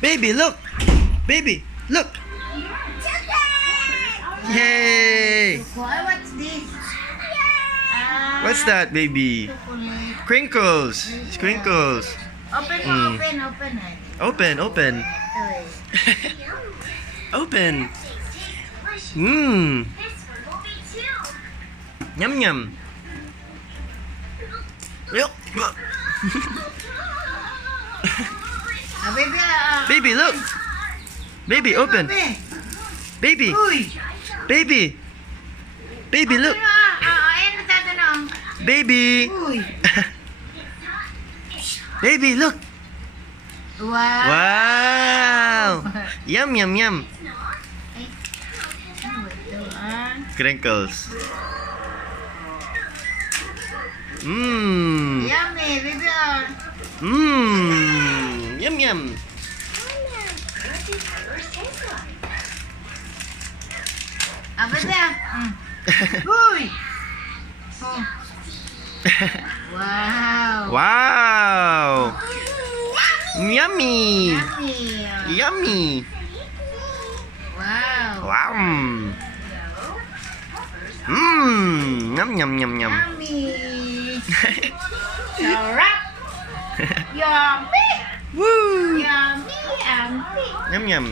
Baby, look. Baby, look. Yay! What's this? What's that, baby? Chocolate. Crinkles. Crinkles. Open, Mm. open it. Open. Ito Open. Mmm. Yum yum. Yup. Baby, Baby, look. Baby, open. Baby. Uy! Baby. Baby, look. Ayan, natatanong. Baby. Uy! Baby, look. Wow! Wow. Yum yum yum. Ay, ano ba ito, ah? Crinkles. Mmm. Yummy, baby, Mmm. Yum yum. Baby, Uy! Oh. Wow! Wow. Yummy. Yummy! Yummy. Wow! Wow. Mmm. Yum yum yum yum. Yummy! Sarap! Yummy! Woo. Yummy! Yummy! Yum yum.